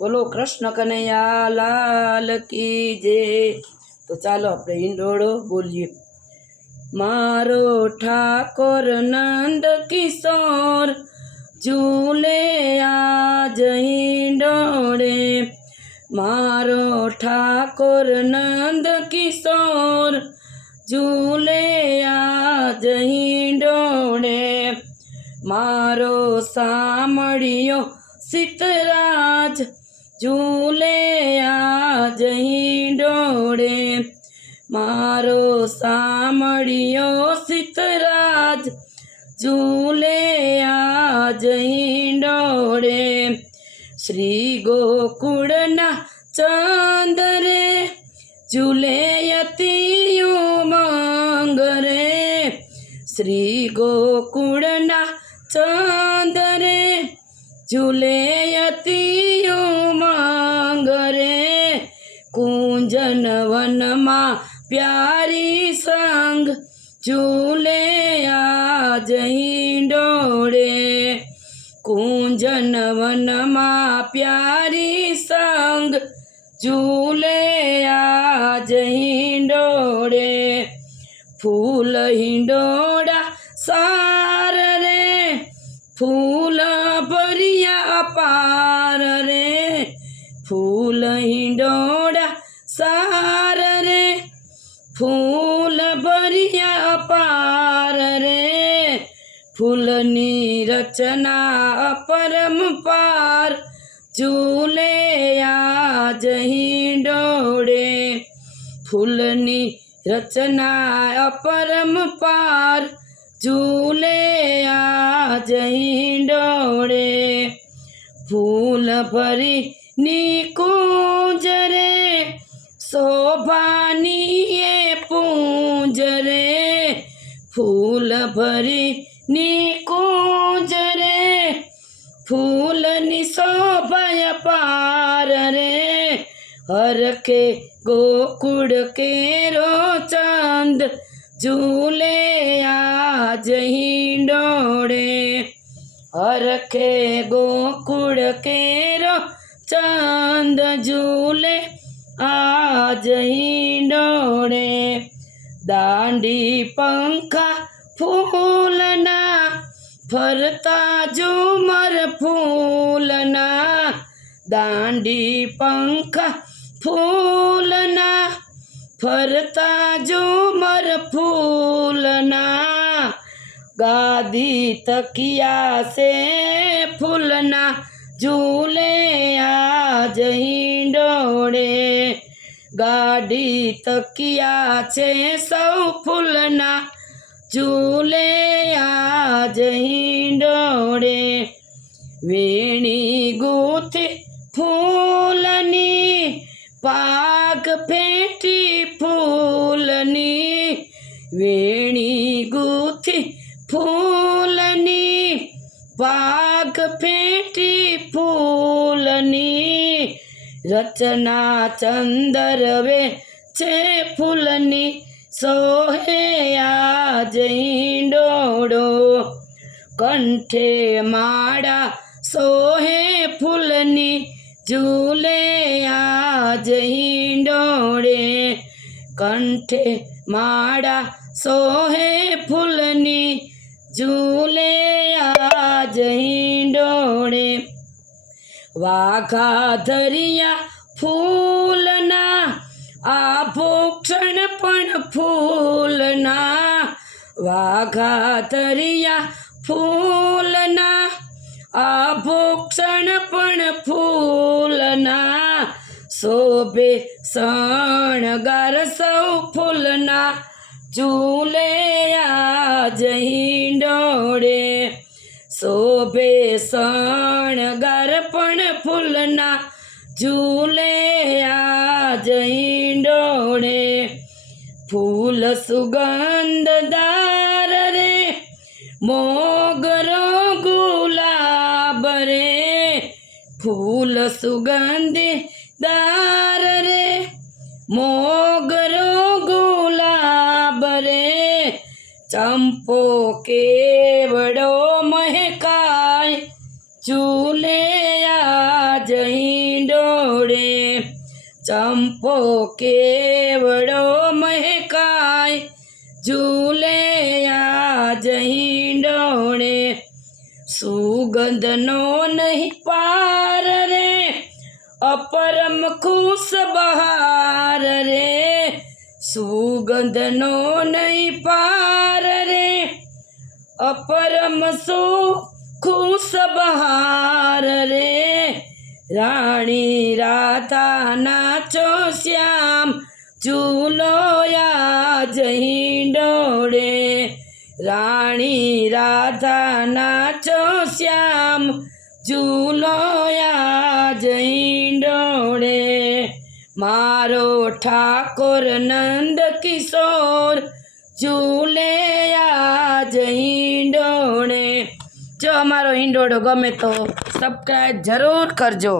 બોલો કૃષ્ણ કનૈયા લાલ કી જે તો ચાલો આપણે હિંડોળો બોલીએ મારો ઠાકોર નંદ કિશોર ઝૂલે આજ હિંડોળે મારો ઠાકોર નંદ કિશોર ઝૂલે આજ હિંડોળે મારો સામળિયો સીતરાજ झूले आज ही डोड़े मारो सामियो सितराज। झूले आज ही डोड़े श्री गोकुड़ना चंद रे। झूले यतियो मांग रे, श्री गोकुड़ना चंद रे। झूले यती કુંજન વનમાં પ્યારી સંગ ઝૂલે આજ હિંડોળે. કુંજન વનમાં પ્યારી સંગ ઝૂલે આજ હિંડોળે. ફૂલ હિંડોળા સાર રે, ફૂલ ભરિયા અપાર રે. ફૂલ હિંડોળા ફૂલની રચના અપરંપાર ઝૂલે આજ હિંડોળે ફૂલની રચના અપરંપાર ઝૂલે આજ હિંડોળે ફૂલ ભરી નિકુંજ રે શોભાની એ પૂંજ રે ફૂલ ભરી નિકુંજ રે ફૂલની શોભા પાર રે હરખે ગોકુળ કેરો ચંદ ઝૂલે આજ હિંડોળે હરખે ગોકુળ કેરો ચંદ ઝૂલે આજ હિંડોળે દાંડી પંખા ફૂલના ફરતા ઝુમર ફૂલના દાંડી પંખ ફૂલના ફરતા ઝુમર ફૂલના ગાદી તકિયા સે ફૂલના ઝૂલે આજ હિંડોળે. ગાડી તકિયા છે સૌ ફૂલના ઝૂલે આજ હિંડોળે, વેણી ગૂંથી ફૂલની, પાક ફેટી ફૂલની, વેણી ગૂંથી ફૂલની, પાક ફેટી ફૂલની, રચના ચંદરવે છે ફૂલની સોહે આજ હિંડોળો કંઠે માળા સોહે ફૂલની ઝૂલે આજ હિંડોળે કંઠે માળા સોહે ફૂલની ઝૂલે આજ હિંડોળે વાઘા ધરિયા ફૂલના આભૂષણ પણ ફૂલના વાઘા ધરિયા ફૂલના આભૂષણ પણ ફૂલના શોભે શણગાર સૌ ફૂલના ઝૂલે આજ હિંડોળે શોભે શણગાર પણ ફૂલના ઝૂલે આજ फूल सुगंधदार रे, मोगरो गुलाब रे। फूल सुगंध दार रे, मोगरो गुलाब रे। चंपो के बड़ो महकाय चूले आज डोड़े चंपो के बड़ो સુગંધનો નહીં પાર રે અપરમ ખુશ બહાર રે સુગંધનો નહીં પાર રે અપરમ સુ ખુશ બહાર રે રાણી રાધા નાચો રાણી રાધા નાચો શ્યામ ઝૂલો આજ હિંડોળે મારો ઠાકોર નંદ કિશોર ઝૂલે આજ હિંડોળે જો અમારો હિંડોળો ગમે તો સબસ્ક્રાઈબ જરૂર કરજો